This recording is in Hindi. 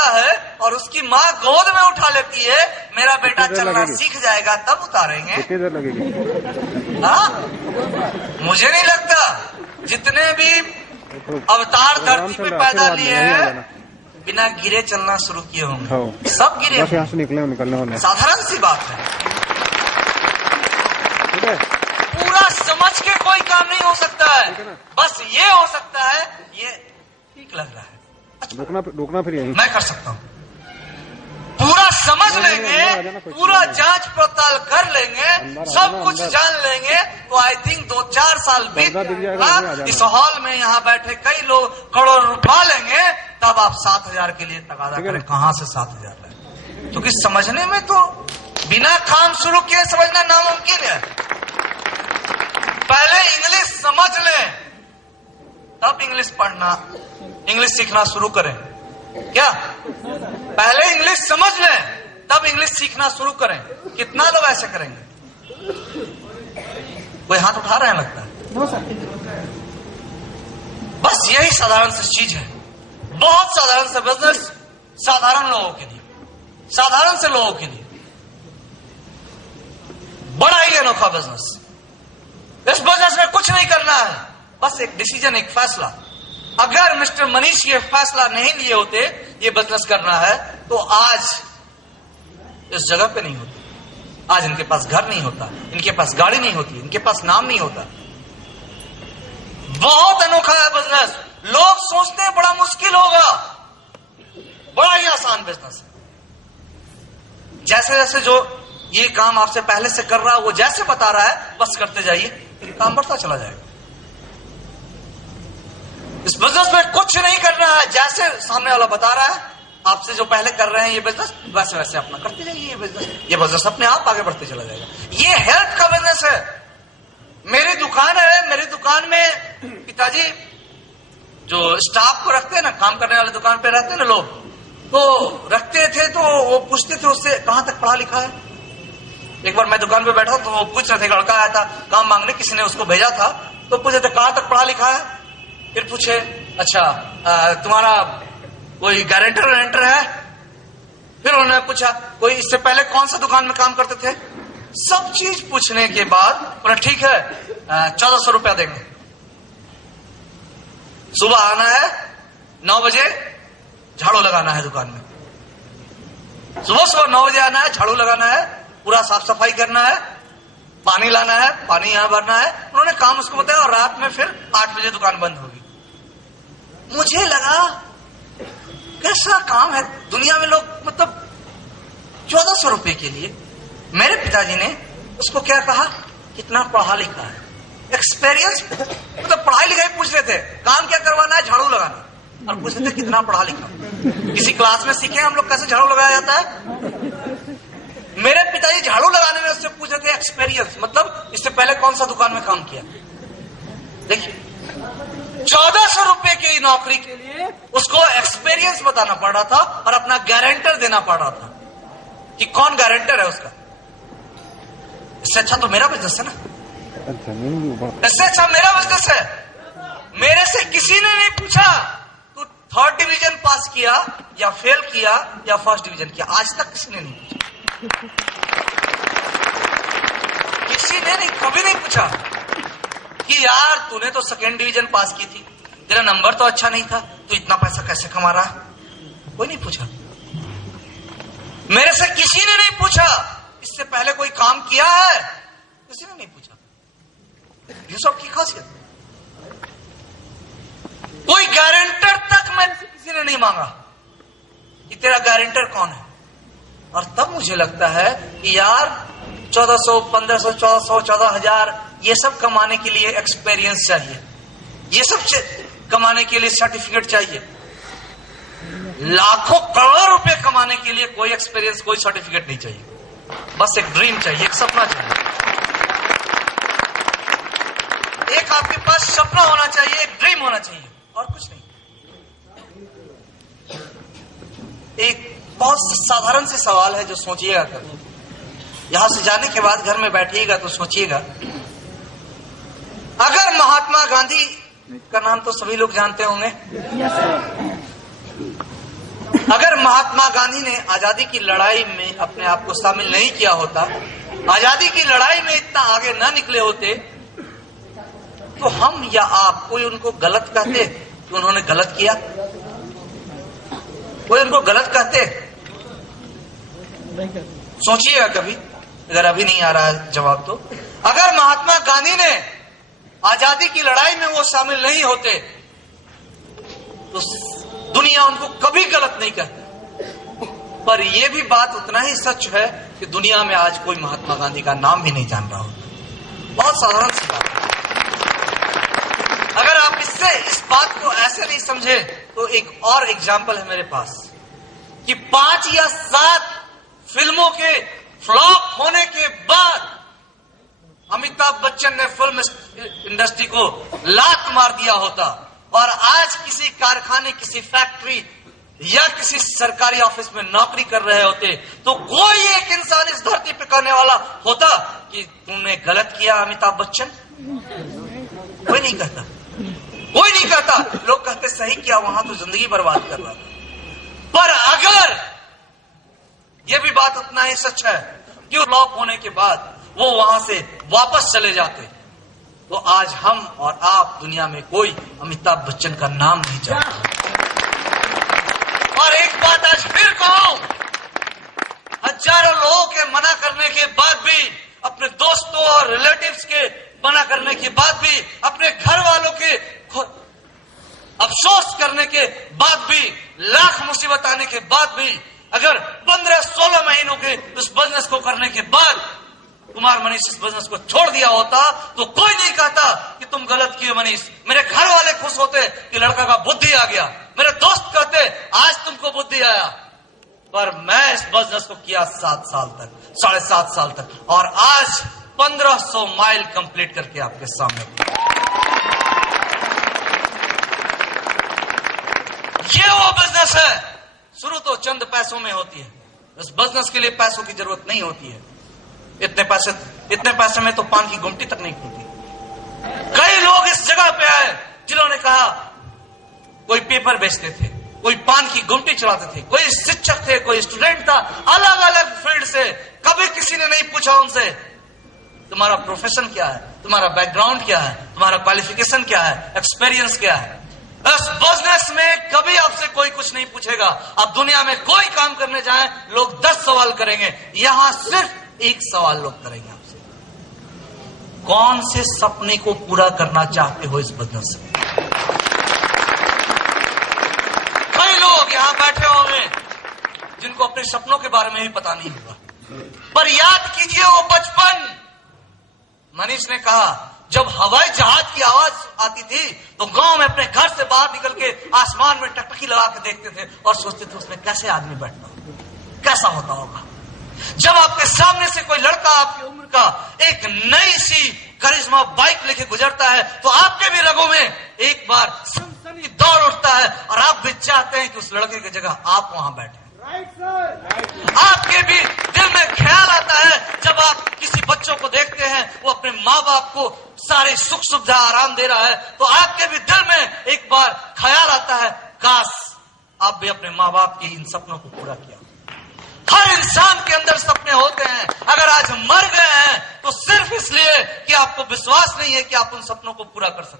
होता है और उसकी माँ गोद में उठा लेती है, मेरा बेटा चलना सीख जाएगा तब उतारेंगे। कितनी देर लगेगी? हाँ, मुझे नहीं लगता जितने भी अवतार धरती पे पैदा लिए हैं बिना गिरे चलना शुरू किए होंगे, सब गिरे। बस यहाँ से निकलने वाले। साधारण सी बात है, ठीक है। पूरा समझ के कोई काम नहीं हो सकता है, बस ये हो सकता है ये ठीक लग रहा है, रुकना फिर यहीं। मैं कर सकता हूँ। पूरा समझ लेंगे, पूरा जांच पड़ताल कर लेंगे, सब कुछ जान लेंगे तो आई थिंक 2-4 साल बीत इस हॉल में यहाँ बैठे कई लोग करोड़ रुपया लेंगे, तब आप 7,000 के लिए तकाजा करें। कहाँ से 7,000 लाए? क्योंकि समझने में तो बिना काम शुरू किए समझना नामुमकिन है। पहले इंग्लिश समझ लें तब इंग्लिश पढ़ना, इंग्लिश सीखना शुरू करें। क्या पहले इंग्लिश समझ लें तब इंग्लिश सीखना शुरू करें? कितना लोग ऐसे करेंगे? कोई हाथ उठा रहे हैं लगता है। बस यही साधारण सी चीज है, बहुत साधारण सा बिजनेस, साधारण लोगों के लिए, साधारण से लोगों के लिए बड़ा ही अनोखा बिजनेस। इस बिजनेस में कुछ नहीं करना है, बस एक डिसीजन, एक फैसला। अगर मिस्टर मनीष ये फैसला नहीं लिए होते ये बिजनेस करना है तो आज इस जगह पे नहीं होते, आज इनके पास घर नहीं होता, इनके पास गाड़ी नहीं होती, इनके पास नाम नहीं होता। बहुत अनोखा है बिजनेस। लोग सोचते हैं बड़ा मुश्किल होगा, बड़ा ही आसान बिजनेस है। जैसे जैसे जो ये काम आपसे पहले से कर रहा है वो जैसे बता रहा है बस करते जाइए, काम बढ़ता चला जाएगा। इस बिजनेस में कुछ नहीं करना है, जैसे सामने वाला बता रहा है आपसे जो पहले कर रहे हैं ये बिजनेस, वैसे वैसे अपना करते जाइए। ये बिजनेस अपने आप आगे बढ़ते चला जाएगा। ये हेल्थ का बिजनेस है। मेरी दुकान है, मेरी दुकान में पिताजी जो स्टाफ को रखते हैं ना, काम करने वाले दुकान पे रहते हैं ना लोग, तो रखते थे तो वो पूछते थे उससे कहां तक पढ़ा लिखा है। एक बार मैं दुकान पे बैठा तो वो पूछ रहे थे, लड़का आया था काम मांगने, किसी ने उसको भेजा था, तो पूछे थे कहां तक पढ़ा लिखा है। फिर पूछे अच्छा तुम्हारा कोई गारंटर वारंटर है। फिर उन्होंने पूछा कोई इससे पहले कौन सा दुकान में काम करते थे। सब चीज पूछने के बाद बोला ठीक है 1400 रुपया देंगे। सुबह आना है 9 बजे, झाड़ू लगाना है दुकान में। सुबह 9 बजे आना है, झाड़ू लगाना है, पूरा साफ सफाई करना है, पानी लाना है, पानी यहां भरना है। उन्होंने काम उसको बताया और रात में फिर 8 बजे दुकान बंद होगी। मुझे लगा कैसा काम है दुनिया में, लोग मतलब 1400 रुपए के लिए। मेरे पिताजी ने उसको क्या कहा, कितना पढ़ा लिखा है, एक्सपीरियंस, मतलब पढ़ाई लिखाई पूछ रहे थे, काम क्या करवाना है, झाड़ू लगाना, और पूछ रहे थे कितना पढ़ा लिखा। किसी क्लास में सीखे हम लोग कैसे झाड़ू लगाया जाता है। मेरे पिताजी झाड़ू लगाने में उससे पूछ रहे थे एक्सपीरियंस, मतलब इससे पहले कौन सा दुकान में काम किया। देखिए 1400 रुपए की नौकरी के लिए उसको एक्सपीरियंस बताना पड़ रहा था और अपना गारंटर देना पड़ रहा था कि कौन गारंटर है उसका। इससे अच्छा तो मेरा बिजनेस है ना, इससे अच्छा मेरा बिजनेस है। मेरे से किसी ने नहीं पूछा तू 3rd डिवीजन पास किया या फेल किया या 1st डिवीजन किया, आज तक किसी ने नहीं पूछा। किसी ने नहीं, कभी नहीं पूछा कि यार तूने तो 2nd डिवीजन पास की थी, तेरा नंबर तो अच्छा नहीं था, तू इतना पैसा कैसे कमा रहा है। कोई नहीं पूछा, मेरे से किसी ने नहीं पूछा इससे पहले कोई काम किया है, किसी ने नहीं पूछा। ये सबकी खासियत। कोई गारंटर तक मैं किसी ने नहीं मांगा कि तेरा गारंटर कौन है। और तब मुझे लगता है कि यार 1400, 1500, 1400, 14,000 ये सब कमाने के लिए एक्सपीरियंस चाहिए, ये सब कमाने के लिए सर्टिफिकेट चाहिए। लाखों करोड़ रुपए कमाने के लिए कोई एक्सपीरियंस, कोई सर्टिफिकेट नहीं चाहिए, बस एक ड्रीम चाहिए, एक सपना चाहिए। एक आपके पास सपना होना चाहिए, एक ड्रीम होना चाहिए, और कुछ नहीं। एक बहुत साधारण से सवाल है जो सोचिएगा कभी, यहां से जाने के बाद घर में बैठिएगा तो सोचिएगा, अगर महात्मा गांधी का नाम तो सभी लोग जानते होंगे, अगर महात्मा गांधी ने आजादी की लड़ाई में अपने आप को शामिल नहीं किया होता, आजादी की लड़ाई में इतना आगे न निकले होते, तो हम या आप कोई उनको गलत कहते कि उन्होंने गलत किया? कोई उनको गलत कहते? सोचिएगा कभी, अगर अभी नहीं आ रहा है जवाब तो। अगर महात्मा गांधी ने आजादी की लड़ाई में वो शामिल नहीं होते तो दुनिया उनको कभी गलत नहीं कहती। पर यह भी बात उतना ही सच है कि दुनिया में आज कोई महात्मा गांधी का नाम भी नहीं जान रहा होता। बहुत साधारण सी बात है। अगर आप इस बात को ऐसे नहीं समझे तो एक और एग्जाम्पल है मेरे पास कि 5 या 7 फिल्मों के फ्लॉप होने के बाद अमिताभ बच्चन ने फिल्म इंडस्ट्री को लात मार दिया होता और आज किसी कारखाने, किसी फैक्ट्री या किसी सरकारी ऑफिस में नौकरी कर रहे होते, तो कोई एक इंसान इस धरती पे कहने वाला होता कि तुमने गलत किया अमिताभ बच्चन? कोई नहीं कहता, कोई नहीं कहता। लोग कहते सही किया, वहां तो जिंदगी बर्बाद कर रहा था। पर अगर यह भी बात उतना ही सच है कि फ्लॉप होने के बाद वो वहां से वापस चले जाते, तो आज हम और आप दुनिया में कोई अमिताभ बच्चन का नाम नहीं जानता। और एक बात आज फिर कहूं, हजारों लोगों के मना करने के बाद भी, अपने दोस्तों और रिलेटिव्स के मना करने के बाद भी, अपने घर वालों के अफसोस करने के बाद भी, लाख मुसीबत आने के बाद भी, अगर 15-16 महीनों के उस बिजनेस को करने के बाद कुमार मनीष इस बिजनेस को छोड़ दिया होता, तो कोई नहीं कहता कि तुम गलत किए मनीष। मेरे घर वाले खुश होते कि लड़का का बुद्धि आ गया, मेरे दोस्त कहते आज तुमको बुद्धि आया। पर मैं इस बिजनेस को किया 7 साल तक, 7.5 साल तक, और आज 1500 माइल कंप्लीट करके आपके सामने। ये वो बिजनेस है, शुरू तो चंद पैसों में होती है। इस बिजनेस के लिए पैसों की जरूरत नहीं होती है। इतने पैसे में तो पान की गुमटी तक नहीं खुलती। कई लोग इस जगह पे आए जिन्होंने कहा, कोई पेपर बेचते थे, कोई पान की गुमटी चलाते थे, कोई शिक्षक थे, कोई स्टूडेंट था, अलग अलग फील्ड से। कभी किसी ने नहीं पूछा उनसे तुम्हारा प्रोफेशन क्या है, तुम्हारा बैकग्राउंड क्या है, तुम्हारा क्वालिफिकेशन क्या है, एक्सपीरियंस क्या है। इस बिजनेस में कभी आपसे कोई कुछ नहीं पूछेगा। आप दुनिया में कोई काम करने जाएं, लोग 10 सवाल करेंगे, यहां सिर्फ एक सवाल लोग करेंगे आपसे, कौन से सपने को पूरा करना चाहते हो इस बिजनेस में। कई लोग यहां बैठे होंगे जिनको अपने सपनों के बारे में भी पता नहीं होगा। पर याद कीजिए वो बचपन। मनीष ने कहा, जब हवाई जहाज की आवाज आती थी तो गांव में अपने घर से बाहर निकल के आसमान में टकटकी लगा के देखते थे और सोचते थे उसमें कैसे आदमी बैठता होगा, कैसा होता होगा। जब आपके सामने से कोई लड़का आपकी उम्र का एक नई सी करिश्मा बाइक लेके गुजरता है, तो आपके भी रगों में एक बार सनसनी दौड़ उठता है और आप भी चाहते हैं कि उस लड़के की जगह आप वहां बैठे। आपके भी दिल में ख्याल आता है, जब आप किसी बच्चों को देखते हैं वो अपने माँ बाप को सारे सुख सुविधा आराम दे रहा है, तो आपके भी दिल में एक बार ख्याल आता है, काश आप भी अपने माँ बाप के इन सपनों को पूरा किया। हर इंसान के अंदर सपने होते हैं। अगर आज मर गए हैं तो सिर्फ इसलिए कि आपको विश्वास नहीं है कि आप उन सपनों को पूरा कर सकते।